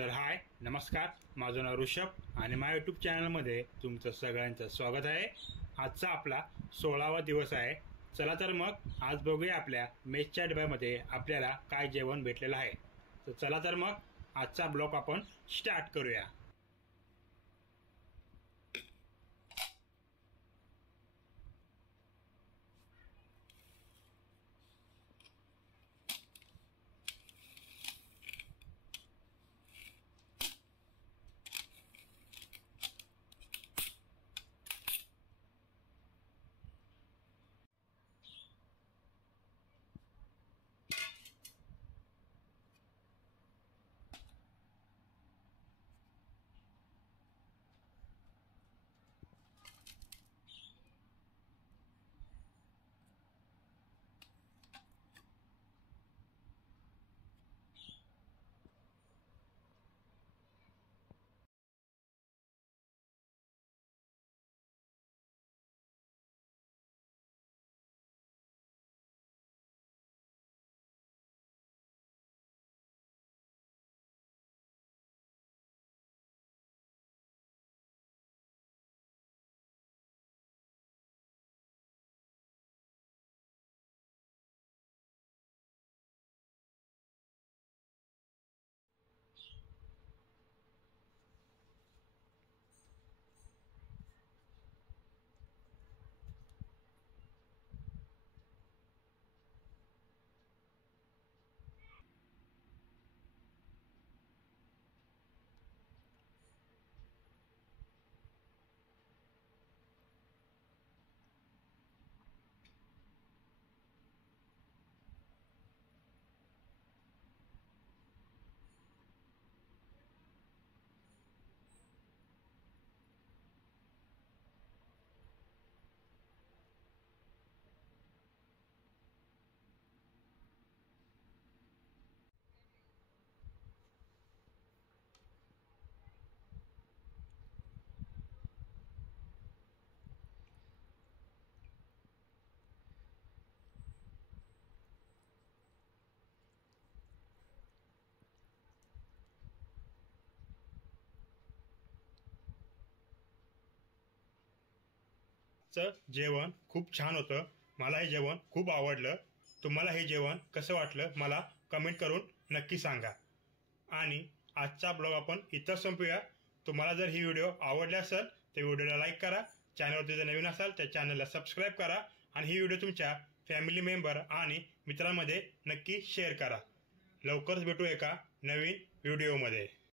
तर हाय नमस्कार, माझं नाव ऋषभ आणि माझ्या यूट्यूब चॅनलमध्ये तुमचं सगळ्यांचं स्वागत आहे। आजचा आपला 16वा दिवस आहे। चला तर मग आज बघूया आपल्या मेसच्या डब्यामध्ये आपल्याला काय जेवण भेटलेलं आहे। तर चला तर मग आजचा ब्लॉग आपण स्टार्ट करूया। जेवण खूप छान होतं। मला हे जेवण खूप आवडलं। तुम्हाला हे जेवण कसं वाटलं मला कमेंट करून नक्की सांगा। आणि आजचा ब्लॉग आपण इथं संपूया। तुम्हाला जर ही व्हिडिओ आवडली असेल तर व्हिडिओला लाईक करा, चॅनलवरती जर नवीन असाल तर चॅनलला सबस्क्राईब करा आणि ही व्हिडिओ तुमच्या फॅमिली मेंबर आणि मित्रांमध्ये नक्की शेअर करा। लवकरच भेटू एका नवीन व्हिडिओमध्ये।